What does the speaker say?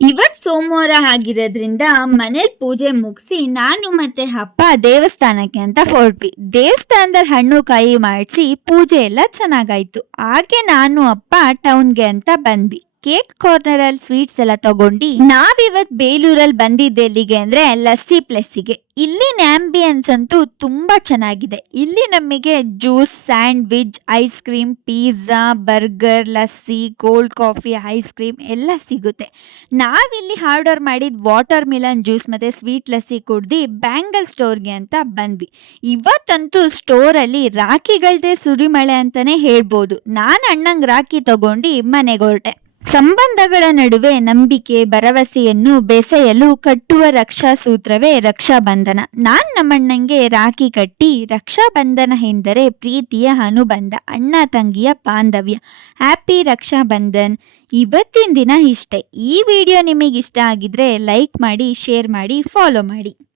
ಇವತ್ ಸೋಮವಾರ ಆಗಿರೋದ್ರಿಂದ ಮನೇಲಿ ಪೂಜೆ ಮುಗಿಸಿ ನಾನು ಮತ್ತೆ ಅಪ್ಪ ದೇವಸ್ಥಾನಕ್ಕೆ ಅಂತ ಹೊರಟ್ವಿ. ದೇವಸ್ಥಾನದಲ್ಲಿ ಹಣ್ಣು ಕಾಯಿ ಮಾಡಿಸಿ ಪೂಜೆ ಎಲ್ಲ ಚೆನ್ನಾಗಾಯ್ತು. ಹಾಗೆ ನಾನು ಅಪ್ಪ ಟೌನ್ಗೆ ಅಂತ ಬಂದ್ವಿ. ಕೇಕ್ ಕಾರ್ನರ್ ಅಲ್ಲಿ ಸ್ವೀಟ್ಸ್ ಎಲ್ಲ ತಗೊಂಡು ನಾವಿವತ್ ಬೇಲೂರಲ್ಲಿ ಬಂದಿದ್ದೆ ಎಲ್ಲಿಗೆ ಅಂದ್ರೆ ಲಸ್ಸಿ ಪ್ಲಸ್ಸಿಗೆ. ಇಲ್ಲಿನ ಆಂಬಿಯನ್ಸ್ ಅಂತೂ ತುಂಬಾ ಚೆನ್ನಾಗಿದೆ. ಇಲ್ಲಿ ನಮಗೆ juice, sandwich, ice cream, pizza, burger, lassi, cold coffee, ice cream ಎಲ್ಲ ಸಿಗುತ್ತೆ. ನಾವಿಲ್ಲಿ ಆರ್ಡರ್ ಮಾಡಿದ ವಾಟರ್ ಮಿಲನ್ ಜ್ಯೂಸ್ ಮತ್ತೆ ಸ್ವೀಟ್ ಲಸ್ಸಿ ಕುಡ್ದು ಬ್ಯಾಂಗಲ್ ಸ್ಟೋರ್ಗೆ ಅಂತ ಬಂದ್ವಿ. ಇವತ್ತಂತೂ ಸ್ಟೋರಲ್ಲಿ ರಾಖಿಗಳ್ದೆ ಸುರಿಮಳೆ ಅಂತಾನೆ ಹೇಳ್ಬೋದು. ನಾನು ಅಣ್ಣಂಗ್ ರಾಖಿ ತಗೊಂಡು ಮನೆಗೆ ಹೊರಟೆ. ಸಂಬಂಧಗಳ ನಡುವೆ ನಂಬಿಕೆ, ಭರವಸೆಯನ್ನು ಬೆಸೆಯಲು ಕಟ್ಟುವ ರಕ್ಷಾ ಸೂತ್ರವೇ ರಕ್ಷಾಬಂಧನ. ನಾನ್ ನಮ್ಮಣ್ಣಂಗೆ ರಾಖಿ ಕಟ್ಟಿ, ರಕ್ಷಾಬಂಧನ ಎಂದರೆ ಪ್ರೀತಿಯ ಅನುಬಂಧ, ಅಣ್ಣ ತಂಗಿಯ ಬಾಂಧವ್ಯ. ಹ್ಯಾಪಿ ರಕ್ಷಾಬಂಧನ್. ಇವತ್ತಿನ ದಿನ ಇಷ್ಟೇ. ಈ ವಿಡಿಯೋ ನಿಮಗೆ ಇಷ್ಟ ಆಗಿದ್ರೆ ಲೈಕ್ ಮಾಡಿ, ಶೇರ್ ಮಾಡಿ, ಫಾಲೋ ಮಾಡಿ.